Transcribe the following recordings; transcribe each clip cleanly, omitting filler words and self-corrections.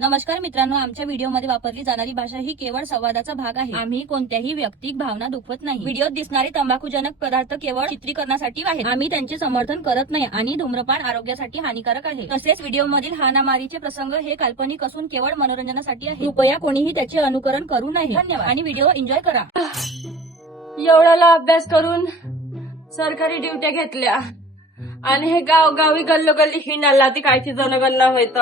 नमस्कार मित्रांनो, आमच्या व्हिडिओमध्ये वापरली जाणारी भाषा ही केवळ संवादाचा भाग आहे. आम्ही कोणत्याही वैयक्तिक भावना दुखवत नाही. व्हिडिओत दिसणारे तंबाखूजनक पदार्थ केवळ चित्रीकरणासाठी आहेत. आम्ही त्यांचे समर्थन करत नाही आणि धूम्रपान आरोग्यासाठी हानिकारक आहे. तसेच व्हिडिओमधील हाणामारीचे प्रसंग हे काल्पनिक असून केवळ मनोरंजनासाठी आहे. कृपया कोणीही त्याचे अनुकरण करू नये. धन्यवाद आणि व्हिडिओ एन्जॉय करा. एवढ्याला अभ्यास करून सरकारी ड्युट्या घेतल्या आणि हे गावगावी गल्लोगल्ली हिंडायला ती कायची जनगणना होत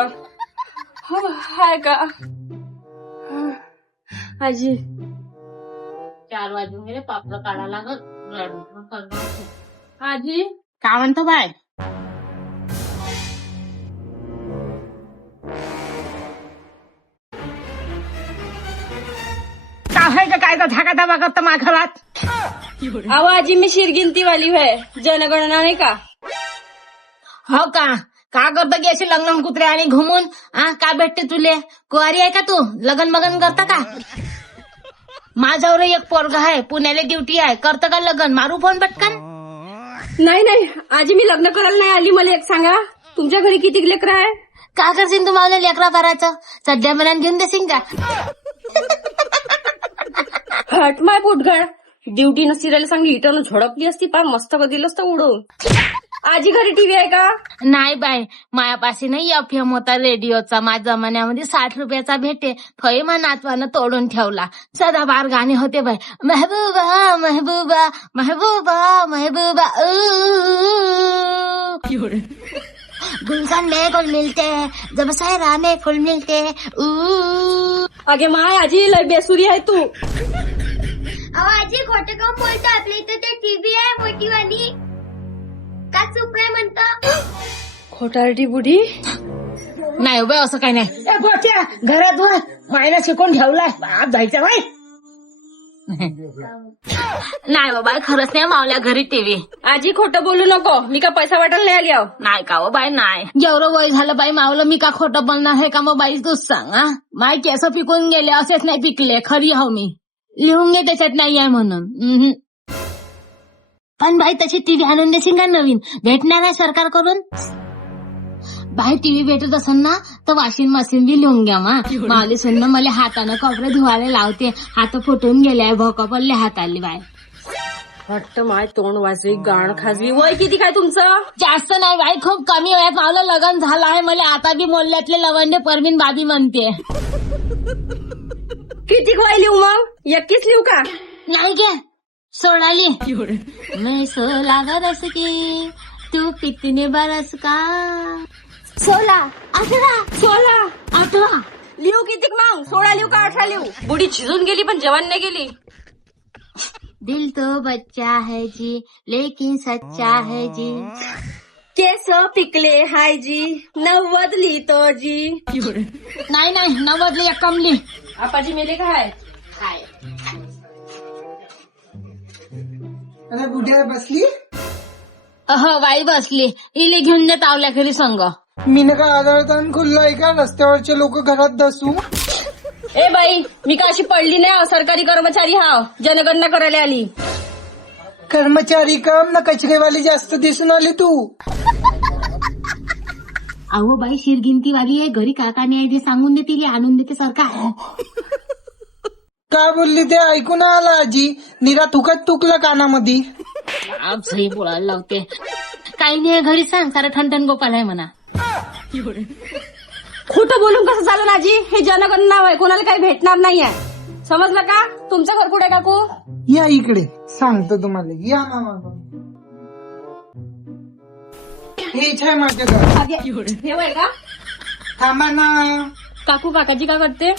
हाय का आजी 4 वाजून गेले, पापड काढा लागत. आजी काय म्हणतो बाय? काय काय धाका धाबा करतो मा घरात? अहो आजी मी शिरगिंतीवाली होय, जनगणना नाही का? हो का करतो की अशी लग्न कुत्रे आणि घुमून का भेटते तुले? कुवारी आहे का तू? लग्न मगन करता का? माझ्यावर एक पोरगा आहे, पुण्याला ड्युटी आहे, करतं का लग्न? मारू फोन पटकन. नाही आजी मी लग्न करायला नाही आली. मला एक सांगा, तुमच्या घरी किती लेकरं आहे? का करशील तुम्हाला लेकरा भराचं? सध्या मनात घेऊन देशील का? हट माय पोटगड, ड्युटी नसती राहिली सांगली इटरनं झोडपली असती, पार मस्त दिलं असतं उडून. आजी घरी टीव्ही आहे का? नाही बाय, मायापाशी नाही एफएम होता रेडिओचा. माझ्या जमान्यामध्ये 60 रुपयाचा भेटे, थोय मा नातवानं तोडून ठेवला. सदाबार गाणे होते बाय, महबूबा महबूबा महबूबा महबूबा गुलशन में गुल मिलते जब सहरा में फूल मिलते. अगे माय आजी लय बेसुरी आहे तू. अहो आजी खोटं काम बोलतो. आपल्या इथं ते टीव्ही आहे मोठीवाली, का चूप नाही म्हणतो? खोटारडी बुडी. नाही बाय, असं काही नाही. गोट्या घरात वर मायला शिकून ठेवलाय, आज जायचं बाय. नाही बाबा, खरंच नाही मावल्या घरी टीव्ही. आजी खोटं बोलू नको, मी का पैसा वाटायला नाही आली आहो. नाही का हो बाई, नाही. जेवढं वय झालं बाई मावलं, मी का खोटं बोलणार आहे का मग बाई? तूच सांग. माय केस पिकून गेले, असेच नाही पिकले, खरी हो मी. लिहून घे त्याच्यात नाही आहे म्हणून. पण बाई तशी टीव्ही आणून देशील का नवीन? भेटणार आहे सरकारकडून. बाई टीव्ही भेटत असेल ना तर वॉशिंग मशीन बी लिहून घ्या. मावली सुन्न मला हातानं कपडे धुवायला लावते, हात फुटून गेले, भोका पडले हाताली बाय. वाटत माय तोंड वाजवी गाण खाजवी. वय किती काय तुमचं? जास्त नाही बाई, खूप कमी वयात मावलं लग्न झालं आहे. मला आता बी मोल्ल्यातले लवंडे परवीन बाबी म्हणते. किती वय लिहू मग? 21 लिहू का? नाही गे, सोडाली. मैं 16 बरस की, तू कितने बरस का? 16 18 16 18 लिहू किती मग? 16 लिहू का 18 लिहू? बुडी शिजून गेली पण जवान नाही गेली. दिल तो बच्चा है जी, लेकिन सच्चा है जी. केस पिकले हाय जी, 90 लिहितो जी. नाही 90 एक कमली. आपाजी मेले का हाय? अरे बुढ्या बसली. हो बाई बसली. इले घेऊन देत आवल्या घरी संग. मीनं का आधारतान खुल्लंय का? रस्त्यावरचे लोक घरात दसू. ए बाई, मी का अशी पडली नाही? सरकारी कर्मचारी हाव, जनगणना करायला आली. कर्मचारी कम ना कचरेवाली जास्त दिसून आली तू. अहो बाई शिरगिंतीवाली आहे, घरी काका नाही ते सांगून दे, तिला आणून देते सरकार. का बोलली ते ऐकून आला आजी? निरा तुकत तुकलं कानामध्ये. आप सही बोलायला लावते. काही नाही घरी सांग, सारं ठणठण गोपाल आहे म्हणा. खोटं बोलून कसं चालेल आजी? हे जनगणना आहे, कोणाला काही भेटणार नाहीये. समजलं का? तुमचं घर कुठे काकू? या इकडे सांगतो तुम्हाला. या मामा, हेच आहे माझं घर. हे वय का? थांबा ना. काकू काकाजी का करते?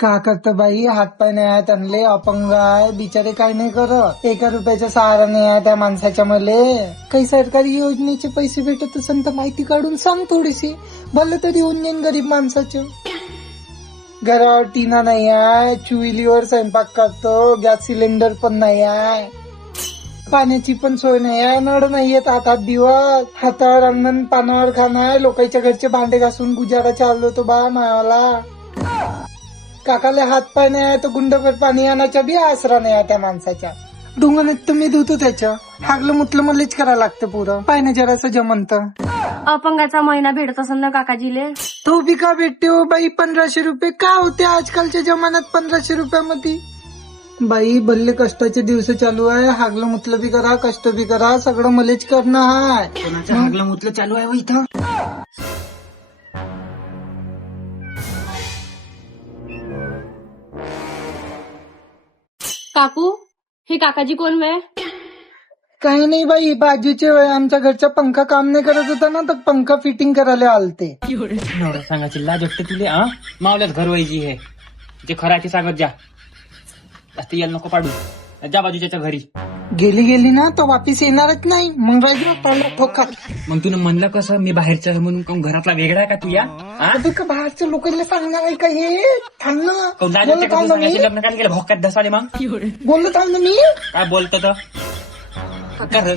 का करतं बाई? हातपाय नाही आहेत, आणले अपंग आहे बिचारे, काही नाही करत. 1 रुपयाचा सहारा नाही आहे त्या माणसाच्या. मले काही सरकारी योजनेचे पैसे भेटत असेल तर माहिती काढून सांग थोडीशी, भलं तरी होऊन जाईन गरीब माणसाचं. घरावर टिना नाही आहे, चुलीवर स्वयंपाक करतो, गॅस सिलेंडर पण नाही आहे, पाण्याची पण सोय नाही आहे, नळ नाही येत 8-8 दिवस. हातावर अंगण पानावर खाणं आहे, लोकांच्या घरचे भांडे घासून गुजारा चालवतो बा मायाला. काकाला हात पाय नाही आहे तर गुंडभर पाणी आणायच्या बी आसरा नाही आहे त्या माणसाच्या. डोंगरात तुम्ही धुतो त्याच्या, हागलं मुतलं मलाच करायला लागतं पुरं. पाय ना जरासं जमंत. अपंगाचा महिना भेटत असेल ना काकाजीले? तो बी का भेटते हो बाई 1500 रुपये? का होते आजकालच्या जमान्यात 1500 रुपयामध्ये? बाई भल्ले कष्टाचे दिवस चालू आहे, हागलं मुतलं बी करा, कष्ट बी करा, सगळं मलेच करणं हाय. कोणाचं हागलं मुतलं चालू आहे हो इथं? काकू हे काकाजी कोण वे? काही नाही बाई, बाजूचे वय आमच्या घरचा पंखा काम नाही करत होता ना, तर पंखा फिटिंग करायला आलते. नवरा सांगायची लाज वाटते तुले? मावल्यात घर व्हायची हे जे खराची सांगत जा, जास्त यायला नको पाडू. जा बाजूच्या घरी. गेली ना तर वापिस येणारच नाही, मग राहिलं पहिला ठोका. मग तुला म्हणलं कसं मी बाहेरचा आहे म्हणून? काहून घरातला वेगळा आहे का तू? या आता का बाहेरच्या लोकांना सांगणार आहे का हे? थांब ना, काहून लाज बोलत वाटते का थांब तू ना मी, सांगायची? लग्न काय केलं भोकात धसाले मग? बोलत थांब ना मी. काय बोलत तर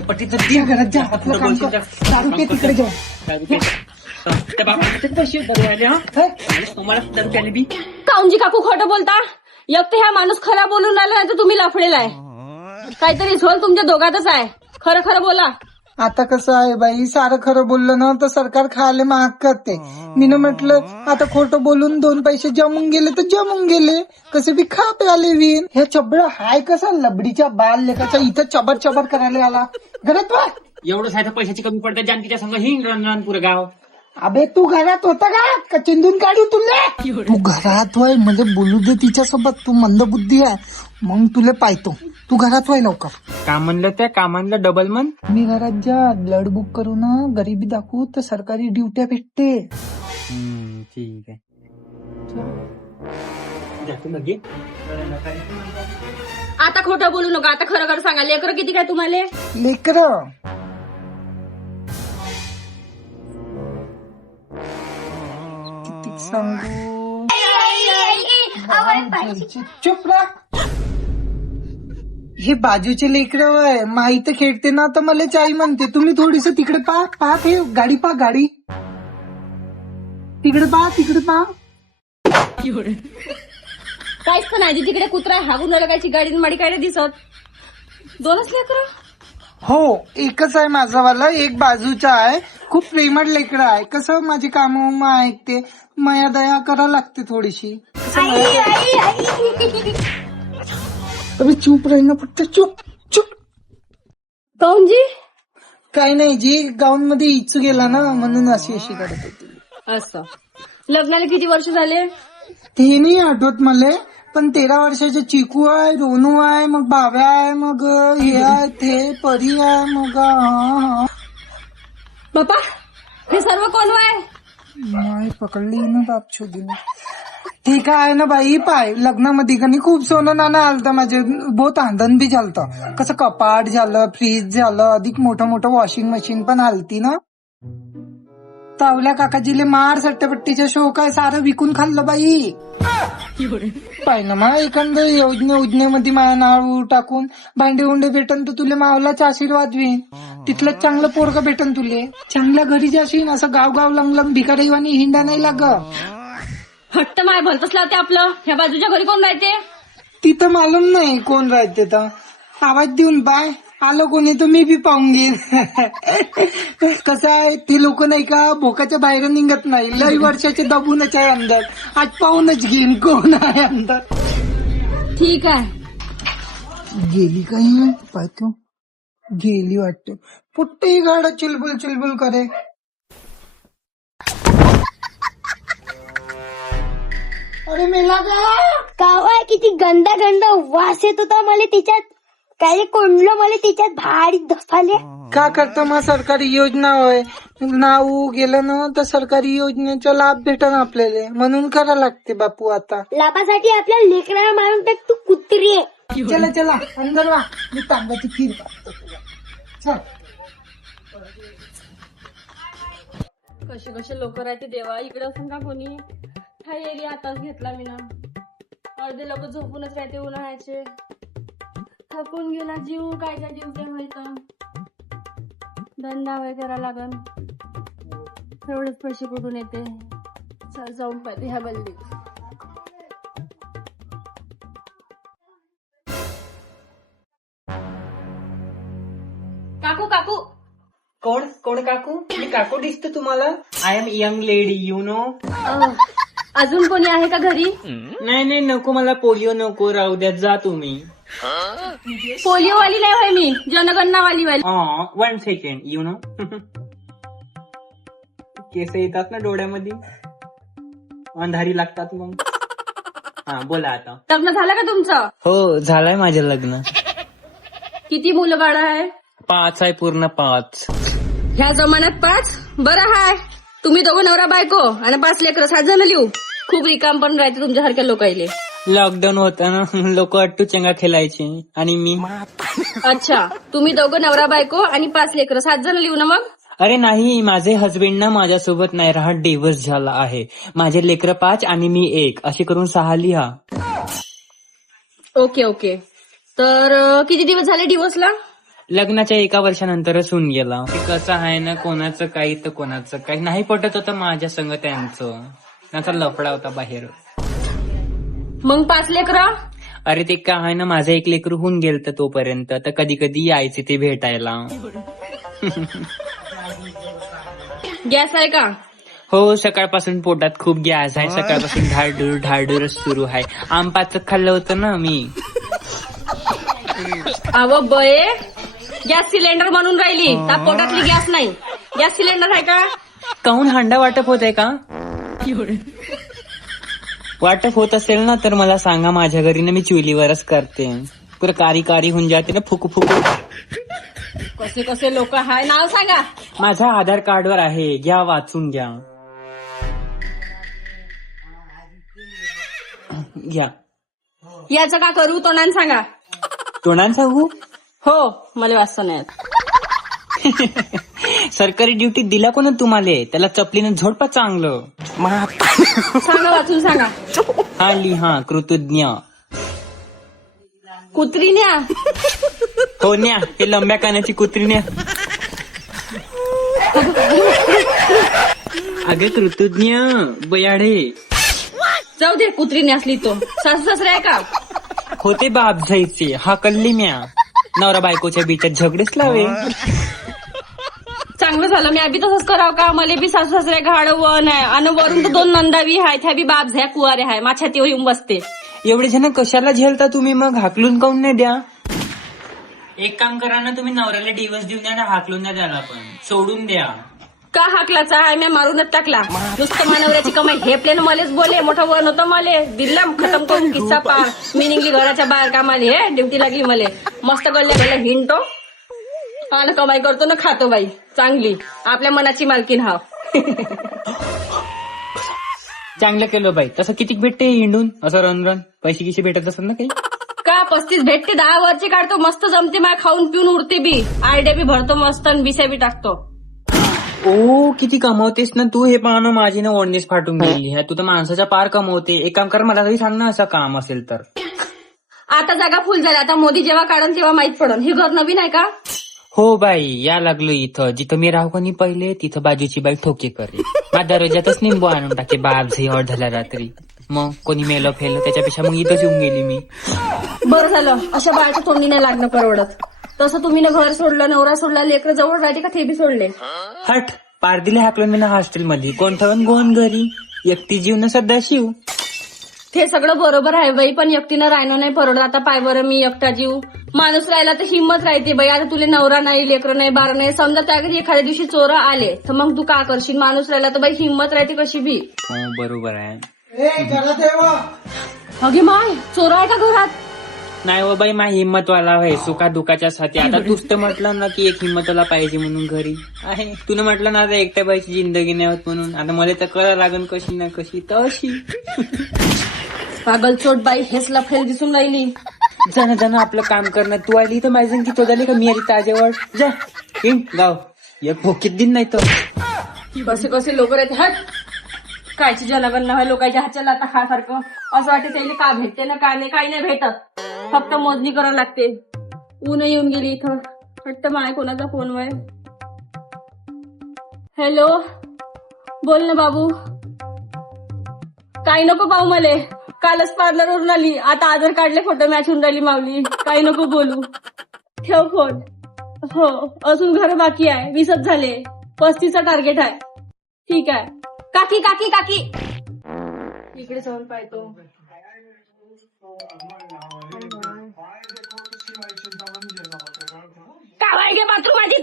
पट्टीचं त्या घरात जा, आपलं काम कर. दारू पे तिकडे जाऊ. त्या बापाचे पैसे दारू राहिले. तुम्हाला दारू प्याले बी काऊनजी काकू खोटं बोलता? एक तर ह्या माणूस खरा बोलून राहिला, नाही तर तुम्ही लफडेला आहे. काहीतरी झोल तुमच्या दोघातच आहे. खरं खरं बोला. आता कसं आहे बाई, सारं खरं बोललं ना तर सरकार खायला महाग करते. मीनं म्हटलं आता खोटं बोलून 2 पैसे जमून गेले तर जमून गेले, कसे बी खा प्याले विन. हे चबड हाय कसा लबडीच्या बाल लेखाचा इथं चबर चबर करायला आला घरात वा. एवढंच आहे तर पैशाची कमी पडते. जानकीच्या संग हिंग रण पुरं गाव. अबे तू घरात होता का चिंदून काढू तुला? तू घरात वय म्हणजे बोलू दे तिच्यासोबत. तू मंदबुद्धी आहे, मग तुला पाहतो. तू घरात वय लवकर. का म्हणलं त्या कामांना डबल मन? मी घरात जा, ब्लड बुक करू ना, गरिबी दाखवू तर सरकारी ड्युट्या भेटते. ठीक आहे. जातो लगे. आता खोटं बोलू नका, आता खरं खरं सांगा. लेकरं किती काय तुम्हाला? लेकर किती सांगू. चुप राह. हे बाजूचे लेकर वय माहित खेळते ना तर मला चाई म्हणते. तुम्ही थोडीस तिकडे पहा हे गाडी पहा, गाडी तिकडे पहा. काहीच पण आजी तिकडे कुत्रा हागून ओळखायची गाडी माडी काय दिसत. 2च लेकरं? हो, एकच आहे माझावाला, एक बाजूचा आहे. खूप प्रेमळ लेकर आहे. कसं माझी कामं ऐकते, माया दया करा लागते थोडीशी. अबे चुप राही फक्त, चुप. काऊनजी? काही नाही जी, गाऊन मध्ये इचू गेला ना म्हणून अशी करत होती. असं. लग्नाला किती वर्ष झाले? ते नाही आठवत मला, पण 13 वर्षाचे चिकू आहे, रोनू आहे, मग बाव्या आहे, मग हे आहे, ते परी आहे, मग बापा हे सर्व कोण आहे? नाही पकडली ना बाप छोदीने. ठीक आहे ना बाई, पाय लग्नामध्ये का नाही खूप सोनं नाणं आलतं माझे, बहुत आंदन बी झालतं. कसं कपाट झालं, फ्रीज झालं, अधिक मोठं वॉशिंग मशीन पण आलती ना. तावल्या काकाजीले मार सट्टेपट्टीच्या शोक आहे, सारं विकून खाल्लं बाई. पाय ना मा एखादं योजनेमध्ये माया नाव टाकून भांडे उंडे भेटन तर तुले मावलाचा आशीर्वाद होईन. तिथलं चांगलं पोरग भेटन तुले, चांगल्या घरी जाशील. असं गाव लंगलंग भिकारीवाणी हिंडा नाही लागत. हट्ट माय भलतच लावते आपलं. ह्या बाजूच्या घरी कोण राहते? तिथं मालूम नाही कोण राहते तर. आवाज देऊन बाय आलं कोणी तर मी बी पाहून घेईन. कसं आहे ते लोक नाही का भोकाच्या बाहेर निघत नाही, लई वर्षाचे दबूनच आहे अंदर. आज पाहूनच घेईन कोण आहे अंदर. ठीक आहे. गेली काही पाहतो, गेली वाटते. पुट्टी गाड चिलबुल करे. अरे मेला गावात किती गंदा वास येत होता मला तिच्यात. काय कोंडलं मला तिच्यात भारी धसाले. का करता मग सरकारी योजना होय, नाव गेलं ना तर सरकारी योजनेचा लाभ भेटन आपल्याला, म्हणून करा लागते बापू. आता लाभासाठी आपल्या लेकराला मारून टाक तू कुत्री. चला अंदर वा, मी तांब्याची खीर पाहतो तुला. चल. कसे लोक राहते देवा. इकडे असं का कोणी? हा एरिया आताच घेतला मी ना. अर्धे लोक झोपूनच राहते उन्हाळ्याचे. थकून गेला जीव, कायचा जीव ते व्हायचं. धंदा वगैरे करा लागन, तेवढेच पैसे कुठून येते. चल जाऊन पाहिजे ह्या गल्लीत. काकू कोण कोण काकू? मी काकू दिसतो तुम्हाला? I am young lady, you know. अजून कोणी आहे का घरी? नाही नको, मला पोलिओ नको, राहू द्या, जा तुम्ही. पोलिओवाली नाही होय मी, जनगणनावाली वाली. 1 सेकंड, यू नो. केस येतात ना डोळ्यामध्ये, अंधारी लागतात मग. हा बोला आता. लग्न झालं का तुमचं? हो झालंय माझं लग्न. किती मुलं बाळ आहे? 5 आहे, पूर्ण 5. ह्या जमान्यात 5? बरं हाय. तुम्ही दोघं नवरा बायको आणि 5 लेकरं, 7 जण लिहू. खूप रिकाम पण राहते तुमच्यासारख्या लोकांले. लॉकडाऊन होता ना, लोक अट्टू चेंगा खेळायचे आणि मी. अच्छा, तुम्ही दोघं नवरा बायको आणि 5 लेकरं, 7 जण लिहू ना मग. अरे नाही, माझे हस्बंड ना माझ्यासोबत नाही राहत, डिव्होर्स झाला आहे. माझे लेकरं 5 आणि मी 1, असे करून 6 लिहा. ओके. तर किती दिवस झाले डिवोर्सला? लग्नाच्या 1 वर्षानंतरच होऊन गेला. ते कसं आहे ना, कोणाचं काही तर कोणाचं काही नाही पटत होतं माझ्या संग त्यांचा लफडा होता बाहेर. मग 5 लेकरं? अरे ते काय आहे ना, माझं 1 लेकरू होऊन गेलं तोपर्यंत, तर कधी कधी यायचे ते भेटायला. गॅस आहे का? हो, सकाळपासून पोटात खूप गॅस आहे. सकाळपासून ढाळडूरच सुरू आहे. आम पाचक खाल्लं होतं ना मी. अव बये, गॅस सिलेंडर म्हणून राहिली, त्या पोटातली गॅस नाही. गॅस सिलेंडर आहे का? काहून हांडा वाटप होत आहे का? वाटप होत असेल ना तर मला सांगा, माझ्या घरी ना मी चुलीवरच करते. पुरं कारी होऊन जाते ना, फुकू. कसे लोक हाय, नाव सांगा. माझ्या आधार कार्डवर आहे, घ्या वाचून घ्या. घ्या. याचं का करू, तोंडाने सांगा. तोंडान सांगू? हो, मला वाचता नाही येत. सरकारी ड्युटी दिला कोण तुम्हाला? त्याला चपलीनं झोडपा चांगलं. सांगा, वाचून सांगा. हा लिहा, कृतज्ञ. कुत्री न्या. हो न्या, हे लंब्या कानाची कुत्री न्या. अगं कृतज्ञ बयाडे. जाऊ दे, कुत्री न्यासली तो. सासू सासरे आहे का? होते बाप जायचे, हा कल्ली म्या. नवरा बायकोच्या बीच्यात झगडेच लावे. चांगलं झालं, मी आधी तसंच करावं का? मला बी सासू सासरे घाड वन आहे आणि वरून तर 2 नंदावी आहेत, ह्या बी बाप झ्या कुवारे आहे, माझ्या छातीवर येऊन बसते. एवढे जण कशाला झेलता तुम्ही मग? हाकलून काऊन नाही द्या? एक काम करा ना, तुम्ही नवऱ्याला डिवोर्स देऊन द्या ना, हाकलून द्या त्याला, पण सोडून द्या. का हाकलाचा आहे? मी मारूनच टाकला. नुसतं मानवऱ्याची कमाई हे प्लेन मलेच बोले, मोठं वन होतं मले, दिल्ला खतम करून किस्सा पार. मिनिंगली घराच्या बाहेर कामाली, हे ड्युटी लागली मले. मस्त गल्ल्या हिंडतो आणि कमाई करतो ना, खातो बाई चांगली, आपल्या मनाची मालकीन हाव. चांगलं केलं बाई. तसं किती भेटते हिंडून असं रण पैसे किसे भेटत असत ना काही? का 35 भेटते, 10 वरची काढतो, मस्त जमते, माय खाऊन पिऊन उरते बी, आयडिया बी भरतो मस्त आणि बिस्या बी टाकतो. ओ किती कमवतेस ना तू. हे पाहणं, माझी ना ओढणीच फाटून गेली आहे. तू तर माणसाच्या पार कमवते. एक काम कर, मला तरी सांग ना, असं काम असेल तर. आता जागा फुल झाल्या, आता मोदी जेव्हा काढन तेव्हा माहित पडन. हे घर नवीन आहे का? हो बाई, या लागलो इथं. जिथं मी राहू कोणी पहिले, तिथं बाजूची बाई ठोके करे. माझ्या दरवाजातच निंबू आणून टाके, बाप झिहट झाल्या रात्री. मग कोणी मेलं फेलं, त्याच्यापेक्षा मग इथंच येऊन गेली मी. बरं झालं, अशा बाळाच्या तोंडी नाही लागणं परवडत. तसं तुम्ही ना घर सोडलं, नवरा सोडला, लेकरं जवळ राहते का ते बी सोडले? हट, पार दिले हाकलून मी ना हॉस्टेलमध्ये. कोण ठेवून गोन घरी, एकटी जीव ना सध्या शिव. ते सगळं बरोबर आहे बाई, पण एकटीनं राहणं नाही परवडत. आता पाय बरं, मी एकटा जीव. माणूस राहिला तर हिंमत राहते बाई. आता तुला नवरा नाही, लेकरं नाही, बार नाही, समजा त्या घरी एखाद्या दिवशी चोर आले तर मग तू का करशील? माणूस राहिला तर बाई हिंमत राहते कशी बी. हो बरोबर आहे. अगे माय, चोर आहे का घरात? नाही हो बाई, मा हिंमतवाला आहे, सुखा दुखाच्या साठी. आता तूच तर म्हटलं ना की एक हिंमतवाला पाहिजे म्हणून घरी आहे. तुला म्हटलं ना आता एकट्या बाईची जिंदगी नाही होत म्हणून. आता मला तर कळा लागन कशी ना कशी तशी. पागल चोट बाई, हेच लफेल दिसून राहिली. जण आपलं काम करणं. तू आली तर माझी की तो झाली का? मी आली ताजेवर. जा गाव एक भोकीत दिन नाही तर. कसे लोक राहते. हट, कायची जनगणना आहे, लोकांच्या हातच्या लाता खासारखं. असं वाटतं त्याला का भेटते ना काय नाही, काही नाही भेटत. फक्त मोजणी करावं लागते. ऊन येऊन गेली इथं. वाटतं माय कोणाचा फोन वय. हॅलो, बोल ना बाबू. काही नको पाहू मले, कालच पार्लरवरून आली, आता आधार कार्डले फोटो मॅच होऊन राहिली माऊली. काही नको बोलू, ठेव फोन. हो, अजून घर बाकी आहे, 20च झाले. 35चा टार्गेट आहे. ठीक आहे. काकी काकी काकी इकडे जाऊन पाहतो. काय आहे गे बाथरूम माझी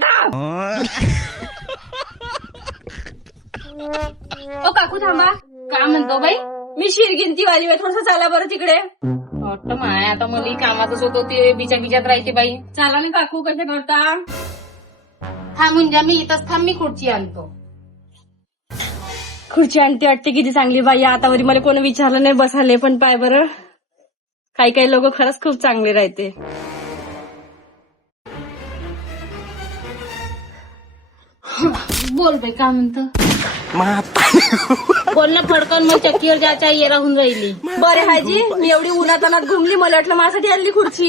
ओ काकू थांबा. काय म्हणतो बाई? मी शिरगिंती वाली आहे, थोडस चाला बरं तिकडे. वाटतं माय आता मला कामातच होतो ते बिचात राहते बाई. चाला मी काकू कसे करता. थांबून जा, मी इथंच थांब, मी खुर्ची आणतो. खुर्ची आणते वाटते किती चांगली बाई. आतावरी मला कोणी विचारलं नाही बसाले, पण पाय बरं काही काही लोक खरंच खूप चांगले राहते. बोल बाई काय म्हणतो? बोल ना फडकन, मग चक्कीवर जायच्या ये राहून राहिली. बरे हायजी, मी एवढी उन्हातानात घुमली, मला वाटलं माझ्यासाठी आणली खुर्ची.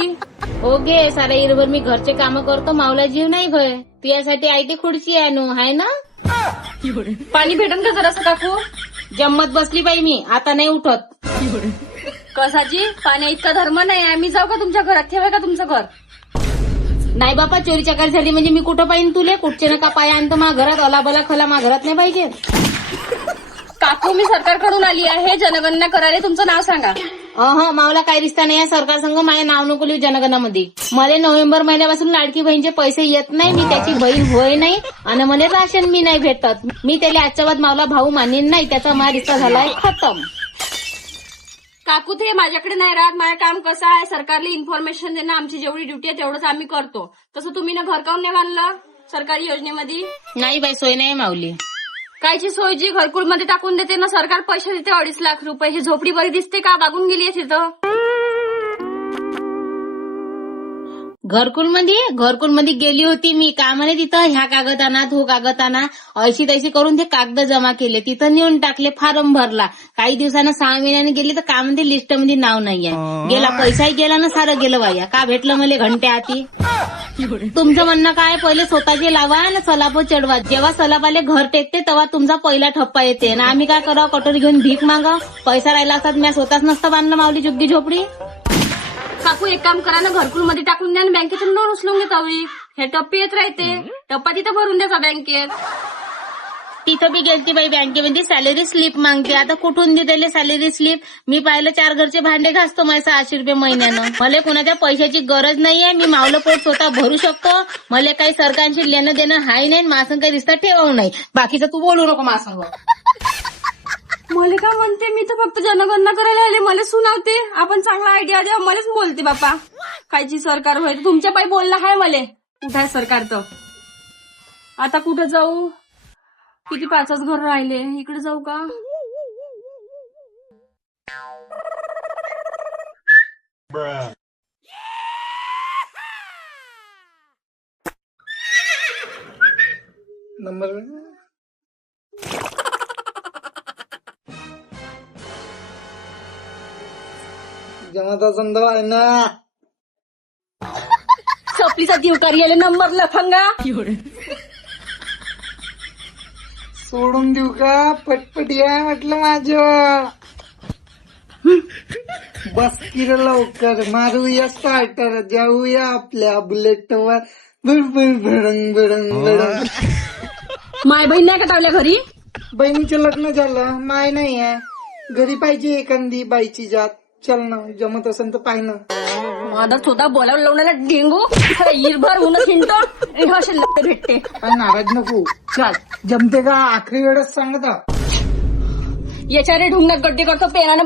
हो गे, सारा इरभर मी घरचे काम करतो, मावला जीव नाही भय. तुझ्यासाठी आई ती खुर्ची आणू हाय ना. पाणी भेटन का जरासं काकू? जम्मत बसली बाई मी, आता नाही उठत. कसाजी पाण्या इतका धर्म नाही. आम्ही जाऊ का तुमच्या घरात? ठेवाय का तुमचं घर? नाही बापा, चोरी चकार झाली म्हणजे मी कुठं पाहिन तुले? कुठचे नका पाय आणतो मा घरात, अलाबला खला मा घरात नाही पाहिजे. काकू मी सरकारकडून आली आहे जनगणना करायला. तुमचं नाव सांगा. मावला काही रिश्ता नाही आहे सरकार संघ. माझे नाव नको लिहू जनगणामध्ये. मला नोव्हेंबर महिन्यापासून लाडकी बहीणचे पैसे येत नाही. मी त्याची बहीण होय नाही आणि मला राशन मी नाही भेटत. मी त्याला आजच्या बाद मावला भाऊ मानेन नाही. त्याचा माझा रिश्ता झालाय खतम. काकू ते माझ्याकडे नाही राहत. माझं काम कसं आहे, सरकारला इन्फॉर्मेशन देणं आमची जेवढी ड्युटी आहे तेवढंच आम्ही करतो. तसं तुम्ही ना घर काऊन नाही बांधलं सरकारी योजनेमध्ये? नाही बाई, सोय नाही माऊली. कायची सोय? जी घरकुल मध्ये टाकून देते ना सरकार, पैसे देते 2.5 लाख रुपये. ही झोपडी बरी दिसते का? बागून गेली आहे तिथं. घरकुल मध्ये गेली होती मी. का म्हणे तिथं ह्या कागद आणा, तो कागद आणा, ऐशी तैशी करून ते कागद जमा केले, तिथं नेऊन टाकले, फॉर्म भरला. काही दिवसानं 6 महिन्याने गेली तर का म्हणते लिस्ट मध्ये नाव नाहीये. गेला पैसाही गेला ना, सारं गेलं बाया. का भेटलं मला घंट्या आती? तुमचं म्हणणं काय? पहिले स्वतःचे लावा आणि सलाप चढवा. जेव्हा सलापाले घर टेकते तेव्हा तुमचा पहिला ठप्पा येते. ना आम्ही काय करावं? कटोरी घेऊन भीक मागा. पैसा राहिला असतात मी स्वतःच नसतं बांधलं माऊली झुग्गी झोपडी. काकू एक काम करा ना, घरकुल मध्ये टाकून द्या आणि बँकेतून लोन उचलून घेता. हे टप्पे येत राहते, टप्पा तिथं भरून द्यायचा बँकेत. तिथं बी गेलती बाई बँकेमध्ये, सॅलरी स्लिप मागते. आता कुठून देते सॅलरी स्लिप? मी पाहिलं 4 घरचे भांडे घासतो मला 600 रुपये महिन्यानं. मला कोणाच्या पैशाची गरज नाहीये. मी मावलं पोट स्वतः भरू शकतो. मला काही सरकारशी लेणं देणं हाय नाही. मासंग काही रिश्ता ठेवू नाही. बाकीचं तू बोलू नको मासंग. मला का म्हणते? मी तर फक्त जनगणना करायला आले. मला सुनावते. आपण चांगला आयडिया द्या. मलाच बोलते बापा. कायची सरकार होय? तुमच्या पायी बोलणं आहे मला. कुठं आहे सरकार तर? आता कुठं जाऊ? किती 5च घर राहिले. इकडे जाऊ का? नंबर जमाता समजा आहे ना. चपलीचा देव कार्यालय नंबर लफंगा. सोडून देऊ का? पटपट या म्हटलं माझं. बस किर लवकर, मारूया स्टार्टर, जाऊया आपल्या बुलेटवर. बुलबुल भडंग भडंग भडंग. माय बहीण नाही का टावल्या घरी? बहिणीचं लग्न झालं, माय नाही आहे. घरी पाहिजे एखादी बाईची जात. चल ना, जमत असेल तर पाय ना. माझा स्वतः बोलावं लावण्याला डेंगू इरभर ऊन हिंडतो. असे लग्न भेटते. काय नाराज नको. चल जमते का? आखरी वेळेस सांगता. याच्या रे ढुंगणात गड्डे करतो पेनानं.